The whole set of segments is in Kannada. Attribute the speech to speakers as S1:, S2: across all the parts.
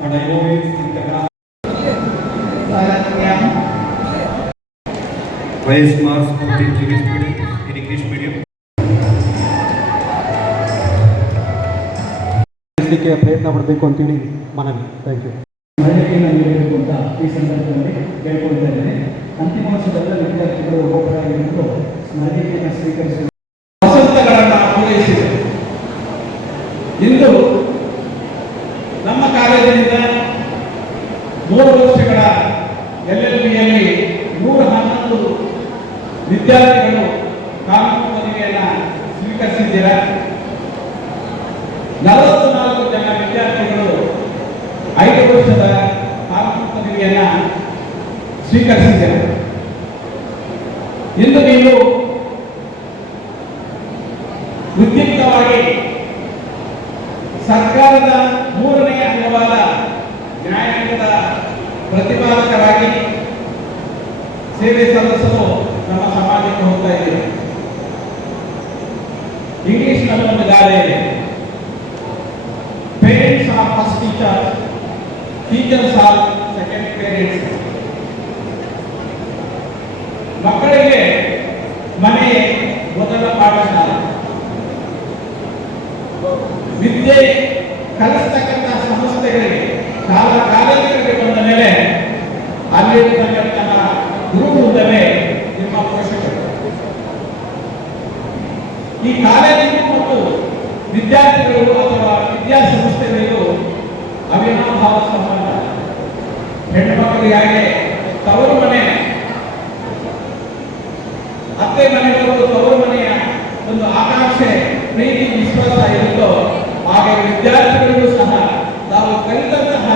S1: And IOS in Kannada. YS Mars School in English medium, in English medium. ಪ್ರಯತ್ನ ಪಡಬೇಕು ಅಂತೇಳಿ ಮನವಿ ಥ್ಯಾಂಕ್ ಯು ಮಹಿಳೆಯನ್ನು ನೀಡಬೇಕು ಅಂತ ಈ ಸಂದರ್ಭದಲ್ಲಿ ಕೇಳ್ಕೊಳ್ತಾ ಇದ್ದೇನೆ ಅಂತಿಮ ವರ್ಷದಲ್ಲ ವಿದ್ಯಾರ್ಥಿಗಳು ಒಬ್ಬೊಬ್ಬರಾಗಿದ್ದು ಸ್ಮರಣಿಕೆಯನ್ನು ಸ್ವೀಕರಿಸಿ
S2: ವಸಂತಗಳನ್ನು ಪೂರೈಸಿದೆ ಇಂದು ನಮ್ಮ ಕಾಲೇಜಿನಿಂದ ಮೂರು ವರ್ಷಗಳ ಎಲ್ ಎಲ್ ಬಿಯಲ್ಲಿ ನೂರ ಹನ್ನೊಂದು ವಿದ್ಯಾರ್ಥಿಗಳು ಕಾನೂನು ಪದವಿಯನ್ನು ಸ್ವೀಕರಿಸಿದ್ದೀರಾ? ನಲವತ್ತು ನಾಲ್ಕು ಜನ ವಿದ್ಯಾರ್ಥಿಗಳು ಐದು ವರ್ಷದ ಕಾನೂನು ಪದವಿಯನ್ನು ಸ್ವೀಕರಿಸಿದ್ದೀರಾ? ಇಂದು ನೀವು ಉದ್ಯುಕ್ತವಾಗಿ ಸರ್ಕಾರದ ಮೂರನೇ ಅಂಗವಾದ ನ್ಯಾಯಾಂಗದ ಪ್ರತಿಪಾದಕರಾಗಿ ಸೇವೆ ಸಲ್ಲಿಸಲು ನಮ್ಮ ಸಮಾಜಕ್ಕೆ ಹೋಗ್ತಾ ಇದ್ದೀವಿ ಇಂಗ್ಲಿಷ್ನಲ್ಲಿ ಒಂದು ಗಾದೆ ಇದೆ parents are first teacher teachers are second parents ಮಕ್ಕಳಿಗೆ ಮನೆ ಮೊದಲ ಪಾಠಶಾಲೆ ವಿದ್ಯೆ ಕಲಿಸ್ತಕ್ಕಂಥ ವಿದ್ಯಾರ್ಥಿಗಳು ಅಥವಾ ವಿದ್ಯಾಸಂಸ್ಥೆಗಳಿಗೂ ಅವಿನಾಭಾವ ಸಂಬಂಧ ಹೆಣ್ಣು ಮಕ್ಕಳಿಗಾಗಿ ತವರು ಮನೆ. ಅತ್ತೆ ಮನೆಗಳು ತವರು ಮನೆಯ ಒಂದು ಆಕಾಂಕ್ಷೆ, ಪ್ರೀತಿ, ವಿಶ್ವಾಸ ಇರುತ್ತೋ, ಹಾಗೆ ವಿದ್ಯಾರ್ಥಿಗಳಿಗೂ ಸಹ ತಾವು ಕಲಿತಂತಹ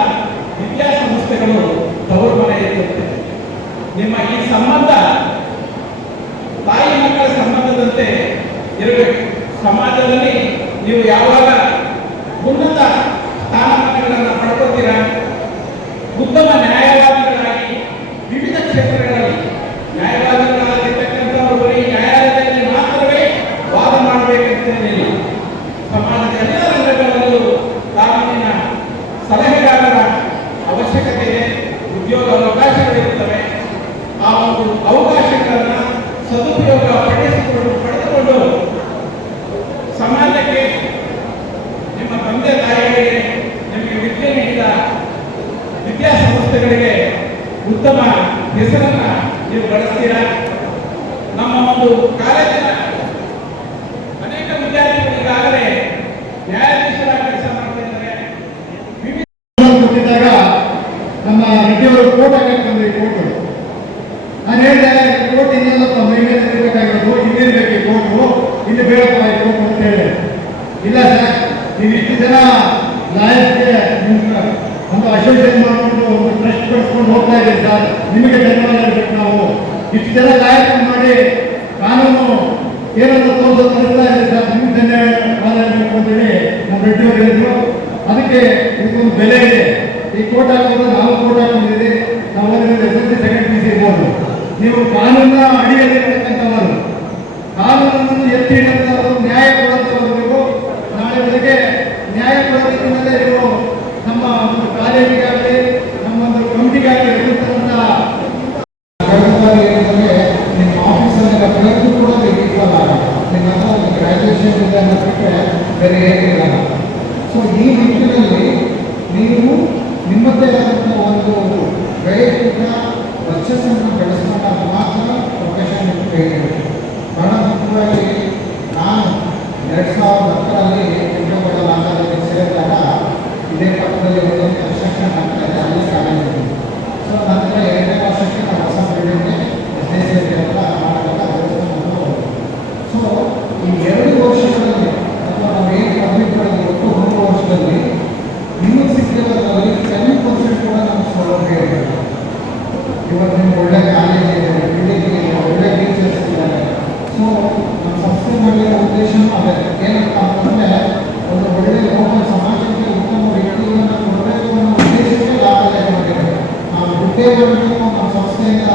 S2: ವಿದ್ಯಾಸಂಸ್ಥೆಗಳು ತವರು ಮನೆ ಇರುತ್ತೆ ನಿಮ್ಮ ಈ ಸಂಬಂಧ ತಾಯಿ ಮಕ್ಕಳ ಸಂಬಂಧದಂತೆ ಇರಬೇಕು ಸಮಾಜದಲ್ಲಿ ನೀವು ಯಾವಾಗ ಉನ್ನತ ಸ್ಥಾನಮಾನಗಳನ್ನು ಪಡ್ಕೋತೀರಾ? ಉತ್ತಮ ನ್ಯಾಯವಾದಿಗಳಾಗಿ ವಿವಿಧ ಕ್ಷೇತ್ರಗಳಲ್ಲಿ ನ್ಯಾಯವಾದಿಗಳಾಗಿರ್ತಕ್ಕಂಥವರು ಬರೀ ನ್ಯಾಯಾಲಯದಲ್ಲಿ ಮಾತ್ರವೇ ವಾದ ಮಾಡಬೇಕಂತೇನಿಲ್ಲ ಸಮಾಜದ ಎಲ್ಲ ರಂಗಗಳಲ್ಲೂ ಕಾನೂನಿನ ಸಲಹೆಗಾರರ ಅವಶ್ಯಕತೆ ಇದೆ ಉದ್ಯೋಗ ಅವಕಾಶಗಳಿರುತ್ತವೆ ಆ ಒಂದು ಅವಕಾಶಗಳನ್ನು ಸದುಪಯೋಗ ಪಡಿಸಿಕೊಂಡು ಪಡೆದುಕೊಂಡು ಸಮಾಜಕ್ಕೆ ನಿಮ್ಮ ತಂದೆ ತಾಯಿಗಳಿಗೆ ನಿಮಗೆ ವಿದ್ಯೆ ನೀಡಿದ ವಿದ್ಯಾಸಂಸ್ಥೆಗಳಿಗೆ ಉತ್ತಮ ಹೆಸರನ್ನ ನೀವು ಬಳಸ್ತೀರಾ? ನಮ್ಮ ಒಂದು ಕಾಲೇಜಿನ ಅನೇಕ ವಿದ್ಯಾರ್ಥಿಗಳು ಈಗಾಗಲೇ ಕೆಲಸ ಮಾಡ್ತಾ ಇದ್ದಾರೆ. ವಿವಿಧ
S3: ಕೊಟ್ಟಿದ್ದಾಗ ನಮ್ಮ ರೆಡ್ಡಿಯವರು ಕೋರ್ಟ್ ಹಾಕಕ್ಕೆ ಕೋಟು ನಾನು ಹೇಳಿದೆ, ಕೋರ್ಟ್ ಇನ್ನೆಲ್ಲ ಮಹಿಳೆ ಇರಬೇಕಾಗಿರೋದು ಇಲ್ಲಿರ್ಬೇಕು ಈ ಕೋಟು ಇಲ್ಲಿ ಬೇಡಪ್ಪ ಕೋರ್ಟ್ ಅಂತ ಹೇಳಿದೆ ಇಲ್ಲ ಸರ್ ನೀವು ಇಷ್ಟು ಜನ ಲಾಯರ್ಸ್ಗೆ ಒಂದು ಅಸೋಸಿಯೇಷನ್ ಮಾಡಿಕೊಂಡು ಟ್ರಸ್ಟ್ ಕಟ್ಸ್ಕೊಂಡು ಹೋಗ್ತಾ ಇದೆ ಸರ್. ನಿಮಗೆ ಧನ್ಯವಾದ ಹೇಳ್ಬೇಕು ನಾವು ಇಷ್ಟು ಜನ ಲಾಯರ್ ಮಾಡಿ ಕಾನೂನು ಏನಂತ ತೋರಿಸೋ ತೋರಿಸ್ತಾ ಇದೆ ಸರ್. ನಿಮ್ಗೆ ಧನ್ಯವಾದ ಅಂತೇಳಿ ನಮ್ಮ ರೆಡ್ಡಿಯವರು ಹೇಳಿದ್ರು. ಅದಕ್ಕೆ ಇದಕ್ಕೊಂದು ಬೆಲೆ ಇದೆ. ಈ ಕೋಟ್ ಹಾಕೋದು ನಾವು ಕೋಟ್ ಹಾಕೊಂಡಿದ್ದೀವಿ ನಾವು ಎಸ್ ಸೆಕೆಂಡ್ ಪಿ ಸಿ ಇರ್ಬೋದು. ನೀವು ಕಾನೂನಿನ ಅಡಿಯಲ್ಲಿರ್ತಕ್ಕಂಥವರು ಕಾನೂನನ್ನು ಎತ್ತಿ ಹಿಡಿದಂಥವರು ನ್ಯಾಯ ಕೊಡುವಂಥವರು ನೀವು ನಾಳೆ ಬೆಳಗ್ಗೆ ನ್ಯಾಯ ಕೊಡೋದಕ್ಕಿಂತಲೇ ನೀವು ನಮ್ಮ ಒಂದು ಕಾಲೇಜಿಗಾಗಲಿ ನಮ್ಮ ಒಂದು ಕಮಿಟಿಗಾಗಲಿ ಇರತಕ್ಕಂಥ
S4: ನಿಮ್ಮ ಆಫೀಸಲ್ಲಿ ಕೂಡ ಈಕ್ವಲ್ ಆಗಲ್ಲ ಒಂದು ಗ್ರಾಜುಯೇಷನ್ ಇದೆ ಅನ್ನೋದಕ್ಕೆ ಬೇರೆ ಏನಿಲ್ಲ ಸೊ ಈ ನಿಟ್ಟಿನಲ್ಲಿ ನೀವು ನಿಮ್ಮದೇ ಆದಂಥ ಒಂದು ವೈಯಕ್ತಿಕ ವರ್ಚಸ್ಸನ್ನು ಬೆಳೆಸ್ಕೊಂಡಾಗ ಮಾತ್ರ ಪ್ರೊಫೆಷನ್ ಕೈಗೆ ಬಹಳ ಮುಖ್ಯವಾಗಿ ನಾನು ಎರಡು ಸಾವಿರದ ಹತ್ತರಲ್ಲಿ ಓಕೆ. ಇವತ್ತು ನಿಮ್ಗೆ ಒಳ್ಳೆ ಕಾಲೇಜ್ ಇದೆ ಬಿಲ್ಡಿಂಗ್ ಇದೆ, ಒಳ್ಳೆ ಟೀಚರ್ಸ್ ಇದ್ದಾರೆ. ಸೊ ನಮ್ಮ ಸಂಸ್ಥೆ ಮಾಡಿರೋ ಉದ್ದೇಶನೂ ಅದೇ. ಏನಪ್ಪ ಅಂತಂದರೆ, ಒಂದು ಒಳ್ಳೆ ಲೋಕ ಸಮಾಜಕ್ಕೆ ಉತ್ತಮ ವ್ಯಕ್ತಿಗಳನ್ನು ಕೊಡಬೇಕು ಅನ್ನೋ ಉದ್ದೇಶಕ್ಕೆ ಲಾಭ ಮಾಡಿದ್ದೇವೆ ನಾವು ಉದ್ಯೋಗವನ್ನು ನಮ್ಮ ಸಂಸ್ಥೆಯಿಂದ